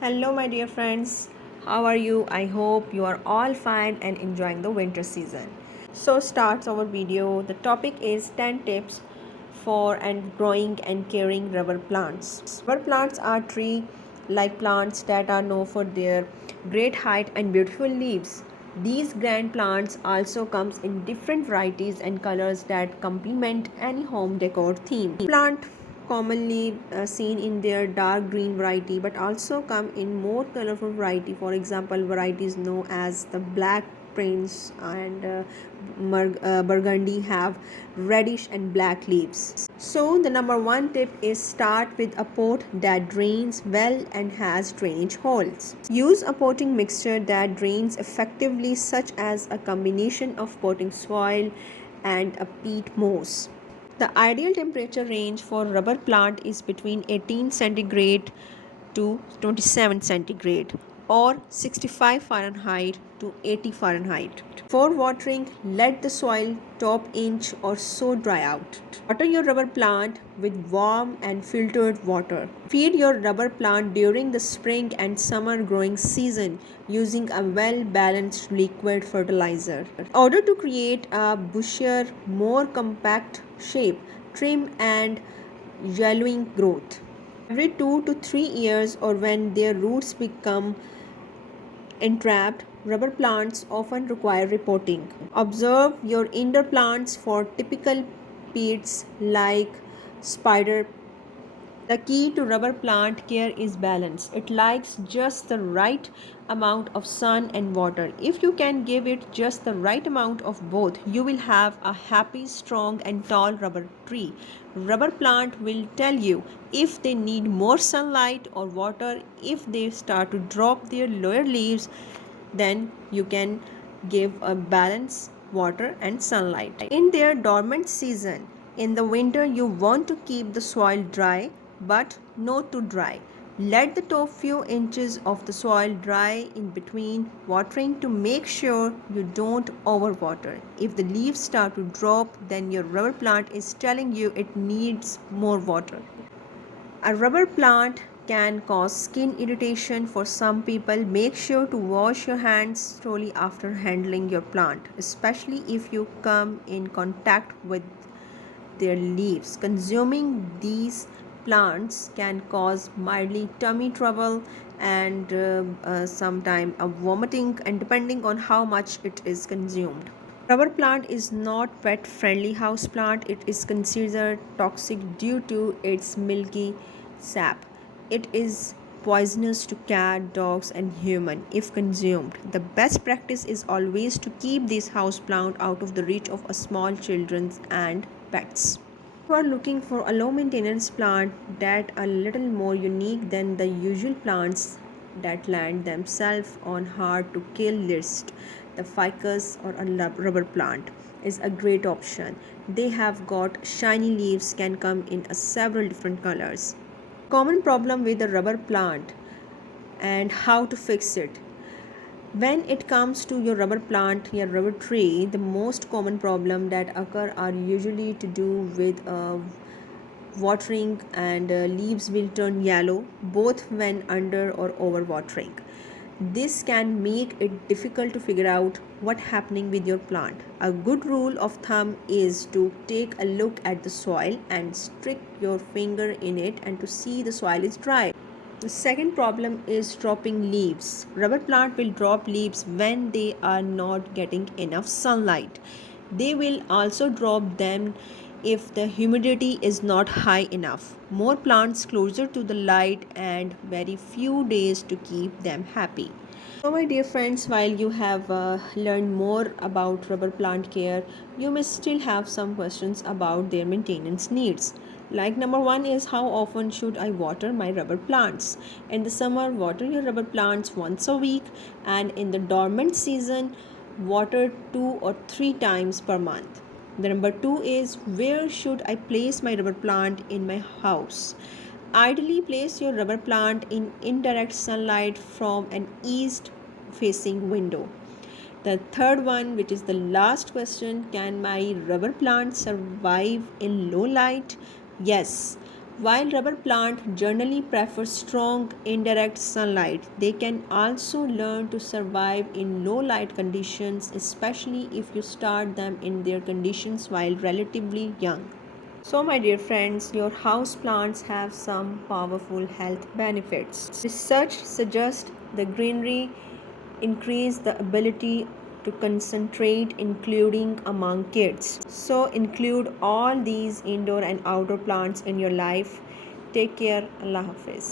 Hello, my dear friends. How are you? I hope you are all fine and enjoying the winter season. So, starts our video. The topic is 10 tips for and growing and caring rubber plants. Rubber plants are tree like plants that are known for their great height and beautiful leaves. These grand plants also comes in different varieties and colors that complement any home decor theme. Plant commonly seen in their dark green variety but also come in more colorful variety. For example, varieties known as the black prince and burgundy have reddish and black leaves. So the number one tip is start with a pot that drains well and has drainage holes. Use a potting mixture that drains effectively, such as a combination of potting soil and a peat moss. The ideal temperature range for rubber plant is between 18 centigrade to 27 centigrade or 65 Fahrenheit to 80 Fahrenheit. For watering, let the soil top inch or so dry out. Water your rubber plant with warm and filtered water. Feed your rubber plant during the spring and summer growing season using a well-balanced liquid fertilizer. In order to create a bushier, more compact shape, trim and yellowing growth. Every 2 to 3 years or when their roots become entrapped, rubber plants often require repotting. Observe your indoor plants for typical pests like spider. The key to rubber plant care is balance. It likes just the right amount of sun and water. If you can give it just the right amount of both, you will have a happy, strong, and tall rubber tree. Rubber plant will tell you if they need more sunlight or water. If they start to drop their lower leaves, then you can give a balance water and sunlight. In their dormant season, in the winter, you want to keep the soil dry but not too dry. Let the top few inches of the soil dry in between watering to make sure you don't overwater. If the leaves start to drop, then your rubber plant is telling you it needs more water. A rubber plant can cause skin irritation for some people. Make sure to wash your hands thoroughly after handling your plant, especially if you come in contact with their leaves. Consuming these plants can cause mildly tummy trouble and sometimes a vomiting, and depending on how much it is consumed. Rubber plant is not pet friendly house plant. It is considered toxic due to its milky sap. It is poisonous to cat, dogs and human if consumed. The best practice is always to keep this house plant out of the reach of a small children and pets. You are looking for a low maintenance plant that a little more unique than the usual plants that land themselves on hard to kill list. The ficus or a rubber plant is a great option. They have got shiny leaves, can come in a several different colors. Common problem with the rubber plant and how to fix it. When it comes to your rubber plant, your rubber tree, the most common problem that occur are usually to do with watering, and leaves will turn yellow both when under or over watering. This can make it difficult to figure out what's happening with your plant. A good rule of thumb is to take a look at the soil and stick your finger in it and to see the soil is dry. The second problem is dropping leaves. Rubber plant will drop leaves when they are not getting enough sunlight. They will also drop them if the humidity is not high enough. More plants closer to the light and very few days to keep them happy. So, my dear friends, while you have learned more about rubber plant care, you may still have some questions about their maintenance needs. Like number one is how often should I water my rubber plants? In the summer, water your rubber plants once a week, and in the dormant season, water 2 or 3 times per month. The number two is where should I place my rubber plant in my house? Ideally, place your rubber plant in indirect sunlight from an east facing window. The third one, which is the last question, can my rubber plant survive in low light? Yes. While rubber plant generally prefer strong indirect sunlight, they can also learn to survive in low light conditions, especially if you start them in their conditions while relatively young. So, my dear friends, your house plants have some powerful health benefits. Research suggests the greenery increase the ability to concentrate, including among kids. So, include all these indoor and outdoor plants in your life. Take care. Allah Hafiz.